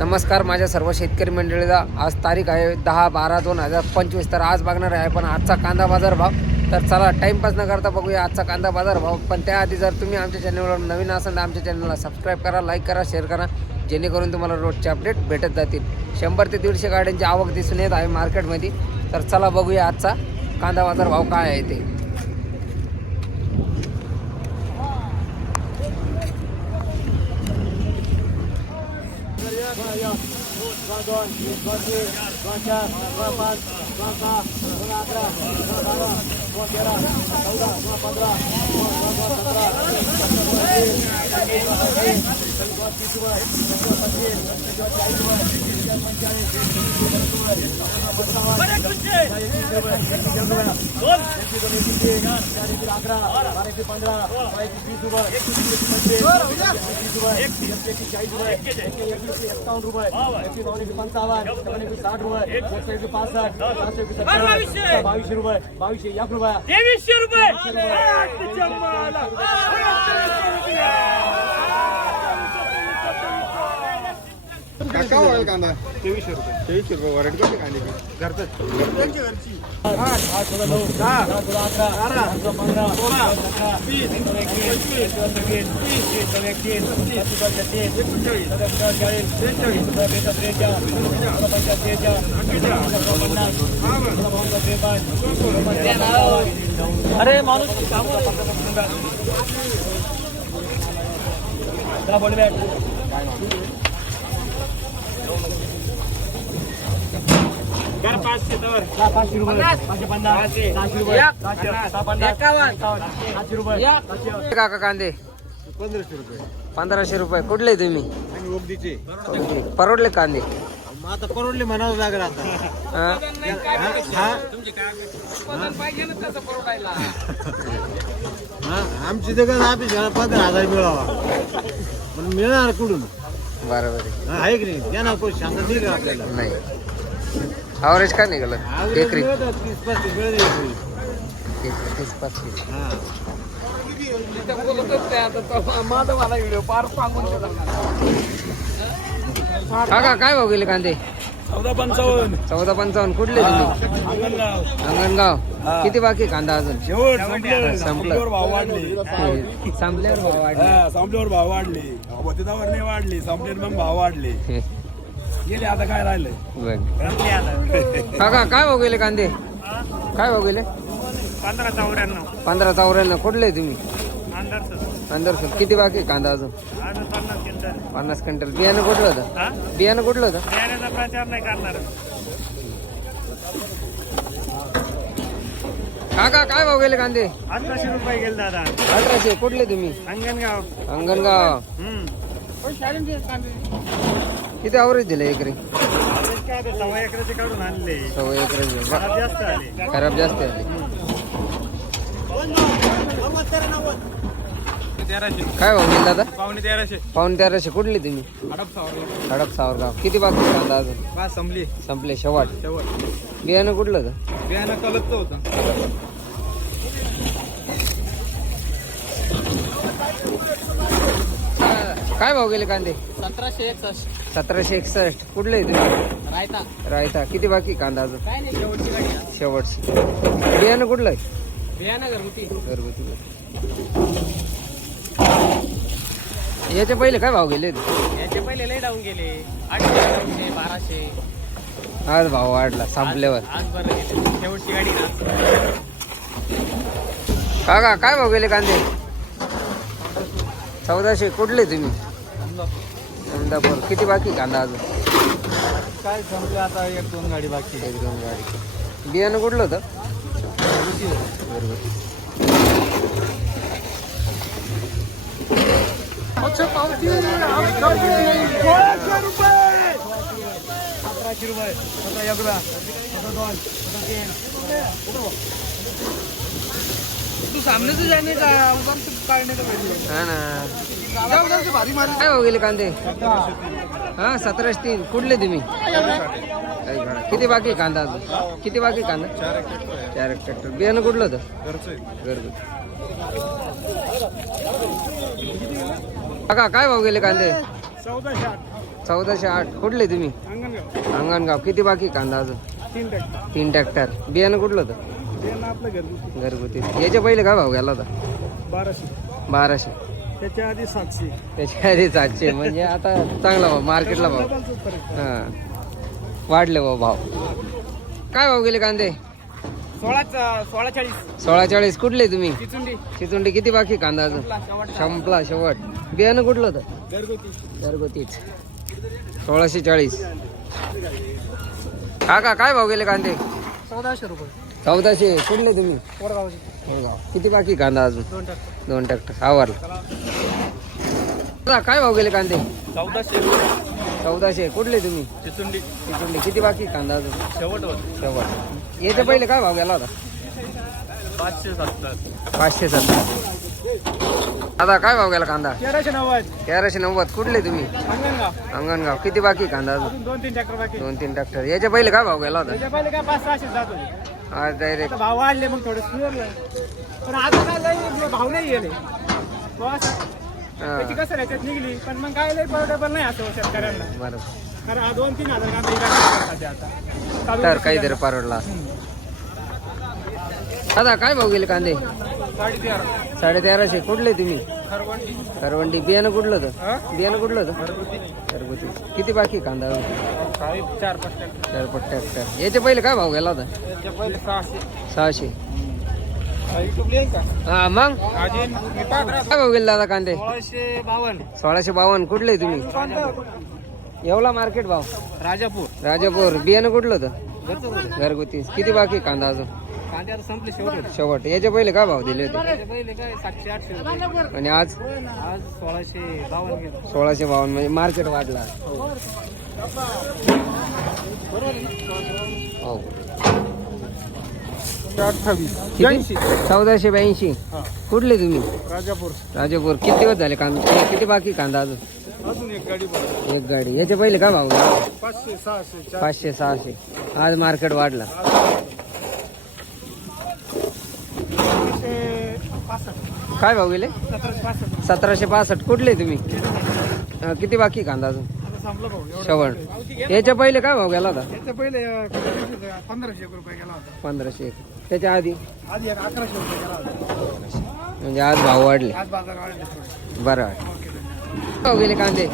नमस्कार माझ्या सर्व शेतकरी मंडळीला. आज तारीख आहे 10/12/2025. तर आज बघणार आहे आपण आजचा कांदा बाजार भाव. तर चला टाईमपास न करता बघूया आजचा कांदा बाजार भाव. पण त्याआधी जर तुम्ही आमच्या चॅनलवर नवीन असाल तर आमच्या चॅनलला सबस्क्राईब करा, लाईक करा, शेअर करा, जेणेकरून तुम्हाला रोजचे अपडेट भेटत जातील. 100 ते 150 गाड्यांची आवक दिसून येत आहे मार्केटमध्ये. तर चला बघूया आजचा कांदा बाजार भाव काय आहे ते. काका होईल कांदा 2300 रुपये. 2300 रुपये वरायटी कशी कांदे घरचं घरची घरची. अरे माणूस बोल काका कांदे 1500 रुपये. 1500 रुपये. कुठले तुम्ही? आणि ओगदीचे परवडले कांदे? आता परवडले म्हणावं लागेल आता. आमची जगत ऑफिस 15,000 मिळावा पण मिळणार कुठून? बरोबर आहे. आहे की नाही? त्या ना कोण शांत नाही का आपल्याला? नाही ॲव्हरेज काय निघालं? एकरी 30-35 मिळेल. 30-35. काका काय भाव गेले कांदे? 1455. 14-55. कुठले तुम्ही? अंगणगाव. किती बाकी कांदा अजून? संपल्यावर भाव वाढले. संपल्यावर भाव वाढले. संपल्यावर भाव वाढले. बतीतावर नाही वाढले. संपल्यावर मग भाव वाढले. गेले आता काय राहिलं? काका काय भाव गेले कांदे? काय भाव गेले? 1594. 15-54. कुठले तुम्ही? अंदर किती बाकी कांदा अजून? 50 क्विंटल. बियाणं कुठलं होतं? बियाणं कुठलं होतं? बियाण्याचा प्रचार नाही करणार. काका काय भाव गेले कांदे? 1800 रुपये गेले दादा. 1800. कुठले तुम्ही? अंगणगाव. अंगणगाव. किती ॲव्हरेज दिलं एकरी? काय ते 1.25 एकराचे काढून आणले. 1.25 एकरी. खराब जास्त आले. खराब जास्त आहे. काय भाव गेले दादा? 1350. 1350. कुठले तुम्ही? हडप सावरगाव. किती बाकी कांदा अजून? संपले शेवट. बियाणं कुठलं होतं? बियाणं कलपचं होतं. काय भाव गेले कांदे? 1761. 1761. कुठले तुम्ही? रायता. रायता. किती बाकी कांदा अजून? काय नाही, शेवटची गाडी. शेवटची. बियाणं कुठलं आहे? बियाणं घरगुती. घरगुती. याच्या पहिले काय भाव गेले? याचे पहिले लय डाऊन गेले. 800, 1200. आज भाव वाढला संपल्यावर. आज बरं गेले. शेवटची गाडी ना. काका काय भाव गेले कांदे? 1400. कुठले तुम्ही? अहमदापूर. किती बाकी कांदा अजून? काय संपले आता 1-2 गाडी बाकी. 1-2 गाडी. बियाणं कुठलं होतं? घरगुती. तू सामने से जाने का काढणे का हा ना. काय हो गेले कांदे? हा 1703. कुठले तुम्ही? किती बाकी कांदा अजून? किती बाकी कांदा? 4 ट्रॅक्टर. बियाणं कुठलं होतं? घरगुती. काका काय भाव गेले कांदे? 1408 कुठले तुम्ही अंगणगाव अंगणगाव. किती बाकी कांदा अजून 3 टक्के 3 ट्रॅक्टर. बियाणं कुठलं होतं बियाणं आपलं घरगुती घरगुती. याच्या पहिले काय भाव गेला होता 1200 1200. त्याच्या आधी 700 त्याच्या आधी 700 म्हणजे आता चांगला भाव मार्केटला भाव. डबलचाच फरक. हां वाढले भाऊ. काय भाव गेले कांदे 1640 1640. कुठले तुम्ही चिचुंडी चिचुंडी. किती बाकी कांदा अजून संपला शेवट. बियाणं कुठलं होतं घरगुती घरगुतीच 1640. काका काय भाव गेले कांदे 1400 रुपये 1400. कुठले तुम्ही कोरगावची किती बाकी कांदा अजून 2 टक्के 2 ट्रॅक्टर आवरला. दादा, काय भाव गेले कांदे 1400. कुठले तुम्ही चिचुंडी चिचुंडी. किती बाकी कांदा अजून शेवट शेवट. याच्या पहिले काय भाव गेला होता 570 570. दादा काय भाव गेला कांदा 1390 1390. कुठले तुम्ही अंगणगाव अंगणगाव. किती बाकी कांदा अजून अजून 2-3 ट्रॅक्टर बाकी 2-3 ट्रॅक्टर. याच्या पहिले काय भाव गेला होता त्याच्या पहिले काय 500-600 जात होते आज डायरेक्ट. आता भाव वाढले मग थोडे सुधारलं पण आता काय लई भाव नाही गेले त्याची कसं याच्यात निघली पण मग काय लई परवडेबल नाही असं शेतकऱ्यांना बरोबर. कारण 2-3 हजार कांदा इकडे आता तर काहीतरी परवडला. दादा काय भाव गेले कांदे 1350. कुठले तुम्ही करवंडी. बियाणं कुठलं होतं बियाणं कुठलं होतं घरगुती. किती बाकी कांदा 4-5 ट्रॅक्टर. याच्या पहिले काय भाव गेला होता त्याच्या पहिले 600 600. युट्यूब लिंक का हा मग काय भाव गेले दादा कांदे 1652 1652. कुठले तुम्ही येवला मार्केट भाव राजापूर राजापूर. बियाणं कुठलं होतं घरगुती. किती बाकी कांदा अजून कांदे आता संपले शेवट शेवट. याच्या पहिले काय भाव दिले होते त्याच्या पहिले काय 700-800 आणि आज आज 1652 गेलो 1652 म्हणजे मार्केट वाढला. हो 28 1482. कुठले तुम्ही राजापूर राजापूर. किती दिवस झाले कांदा किती बाकी कांदा अजून अजून एक गाडी बघा. एक गाडी. याच्या पहिले काय भाव गेला 500-600 500-600. आज मार्केट वाढला 1765 काय भाव गेले 1765 1765. कुठले तुम्ही किती बाकी कांदा अजून आता संपलं भाऊ एवढं. शेवट. याच्या पहिले काय भाव गेला होता त्याच्या पहिले 1500 रुपये गेला होता 1500. त्याच्या आधी आधी 1100 रुपये गेला होता म्हणजे आज भाव वाढले. आज बाजार वाढले थोडे. बरं भाव गेले कांदे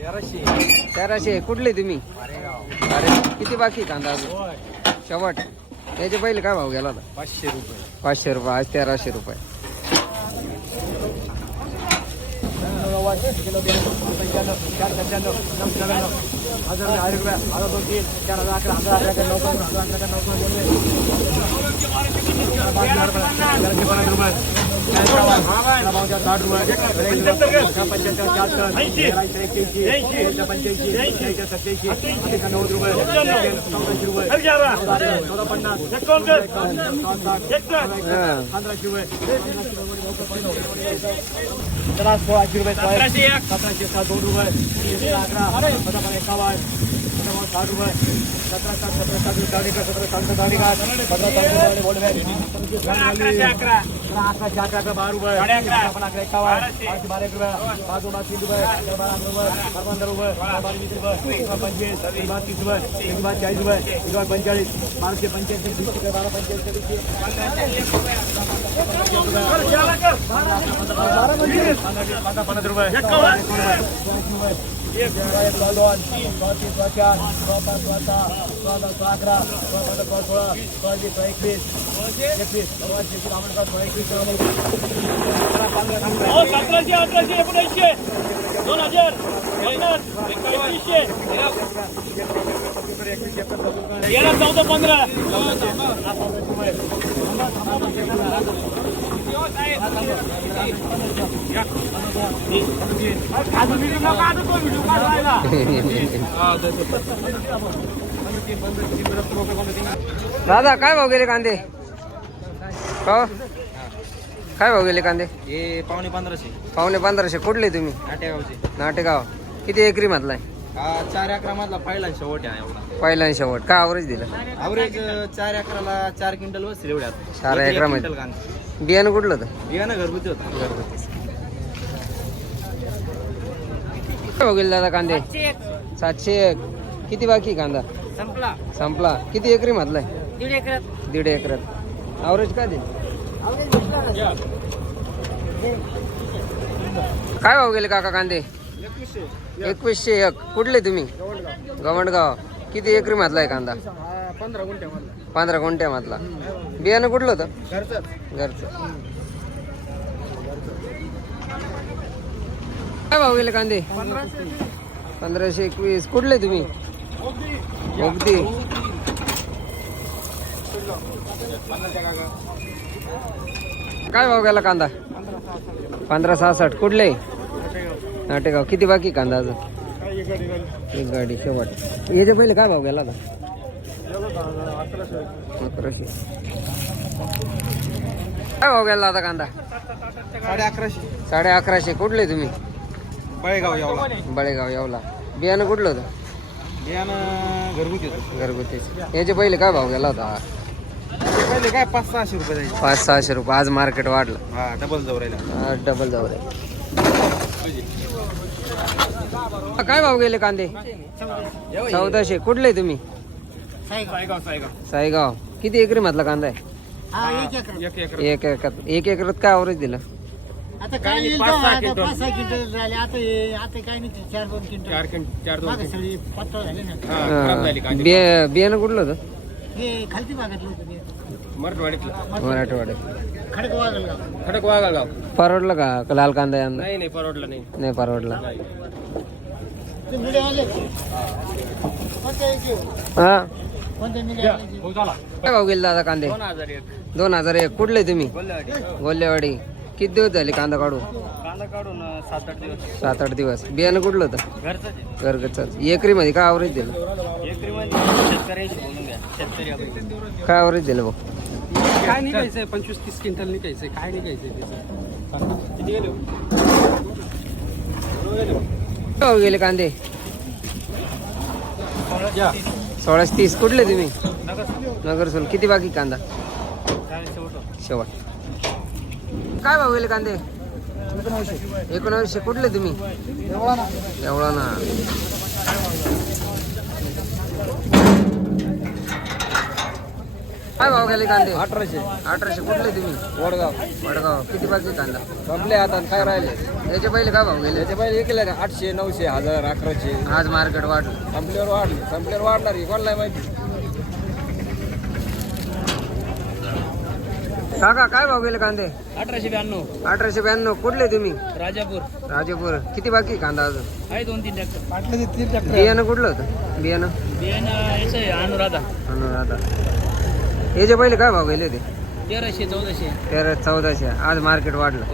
1300. कुठले तुम्ही अरे किती बाकी कांदा अजून शेवट. याच्या पहिले काय भाव गेला होता 500 रुपये 500 रुपये. आज 1300 रुपये. त्याला 1600 रुपये 1700 2 रुपये 11 51 60 रुपये दादा काय भाव गेले कांदे हो काय भाव गेले कांदे हे 1500 पावणे 1500. कुठले तुम्ही नाटेगावचे नाटेगाव. किती एकरी मधलाय 4 एकरामधला पहिला शेवट आहे एवढा पहिला आणि शेवट. काय ॲव्हरेज दिलं ॲव्हरेज 4 एकराला 4 क्विंटल बसतील एवढ्यात 4 एकरामध्ये. बियाणं कुठलं होतं बियाणं घरगुती होता काय भाव गेले दादा कांदे 701. किती बाकी कांदा संपला संपला? किती एकरी म्हटलाय? 1.5 एकर. 1.5 एकरात. ॲव्हरेज काय दिली? काय भाव गेले काका कांदे? 2101. कुठले तुम्ही? गवंडगाव. किती एकरी म्हटलाय कांदा? 15 गुंठ्यामधला. बियाणं कुठलं होतं? घरचं. काय भाव गेले कांदे? 1521. कुठले तुम्ही? ओगदी. काय भाव गेला कांदा? 1566. कुठले? नाटेगाव. किती बाकी कांदा अजून? एक गाडी शेवट. याच्या पहिले काय भाव गेला आता? 1100. काय भाव गेला आता कांदा? 1150. कुठले तुम्ही? बळेगाव यावला. बळेगाव यावला. बियाणं कुठलं होतं? बियाणं घरगुती होतं. घरगुतीच. याच्या पहिले काय भाव गेला होता? पहिले काय 500-600 रुपये जायचे. 500-600 रुपये. आज मार्केट वाढलं. हा डबल जाऊ राहिला. डबल जाऊ रे. काय भाव गेले कांदे? 1400. कुठले तुम्ही? साईगाव. किती एकरी मधला कांदा आहे? 1 एकरात काय ॲव्हरेज दिलं? आता काय येईल तो, आता 5-6 क्विंटल झाले. आता काय नाही 4-2 क्विंटल मागे सगळी पातळ झाले ना. बियाणं कुठलं होतं? हे खालती भागातलं होतं ते. मराठवाड्यात. खडक वागलगाव. परवडलं का लाल कांदा यंदा? नाही परवडलं नाही. नाही परवडला. ते मिळे आले कोणत्या याचे? हा कोणत्या मिळे आले? काय भाव गेले दादा कांदे? 2001. कुठले तुम्ही? गोल्लेवाडी. किती दिवस झाले कांदा काढून? कांदा काढून 7-8 दिवस. 7-8 दिवस. बियाणं कुठलं होतं? घरगच. एकरी मध्ये काय ॲव्हरेज दिलं? एकरी मध्ये शेतकऱ्याशी बोलून घ्या. शेतकरी आपण काय ॲव्हरेज दिलं भाऊ? काय निघायचंय 25-30 क्विंटल निघायचंय. काय निघायचंय किती गेले? काय भाव गेले कांदे? 1630. कुठले तुम्ही? नगरसूल. किती बाकी कांदा? शेवट. काय भाव गेले कांदे? 1900. कुठले तुम्ही? एवढा ना. काय भाव गेले कांदे? 1800. कुठले तुम्ही? वडगाव. किती बाकी कांदा? संपले आता काय राहिले? याच्या पहिले काय भाव गेले? त्याच्या पहिले विकले 800, 900, 1000, 1100. आज मार्केट वाढलं. संपल्यावर वाढणार ही कोणाला माहिती. काका काय भाव गेले कांदे? 1892. 1892. कुठले तुम्ही? राजापूर. किती बाकी कांदा अजून? आहे 2-3 ट्रॅक्टर. बियाणं कुठलं होतं? बियाणं याचं आहे अनुराधा. अनुराधा. याच्या पहिले काय भाव गेले होते? 1300-1400. 1400. आज मार्केट वाढलं.